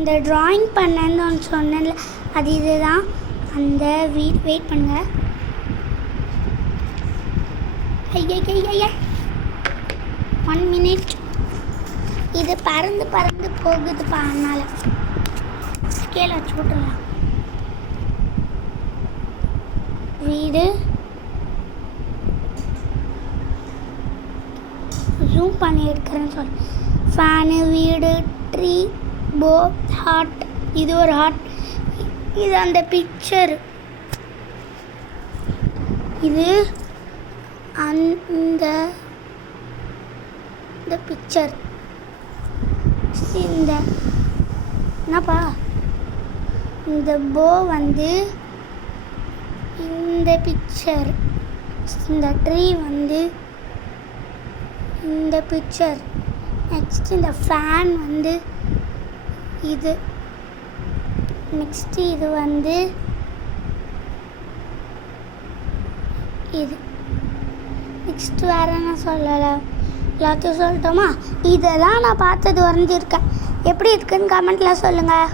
அந்த ட்ராயிங் பண்ணேன்னு ஒன்று சொன்னேன்ல, அது இதுதான். அந்த வெயிட் பண்ணுங்க. ஐயா 1 minute. இது பறந்து போகுதுப்பா, அதனால் கீழே வச்சு விட்றலாம். வீடு ஜூம் பண்ணி எடுக்கிறேன்னு சொல்லி. ஃபேனு, வீடு, ட்ரீ, போ, ஹார்ட். இது ஒரு ஹார்ட். இது அந்த பிக்சர். இது அந்த பிக்சர். இந்த என்னப்பா, இந்த போ வந்து இந்த பிக்சர். இந்த ட்ரீ வந்து இந்த பிக்சர். நெக்ஸ்ட் இந்த ஃபேன் வந்து இது. நெக்ஸ்ட்டு இது வந்து இது. நெக்ஸ்ட் வேறு என்ன சொல்லலாம், எல்லாத்தையும் சொல்லட்டோமா? இதெல்லாம் நான் பார்த்தது வரைஞ்சிருக்கேன். எப்படி இருக்குன்னு கமெண்ட்டில் சொல்லுங்கள்.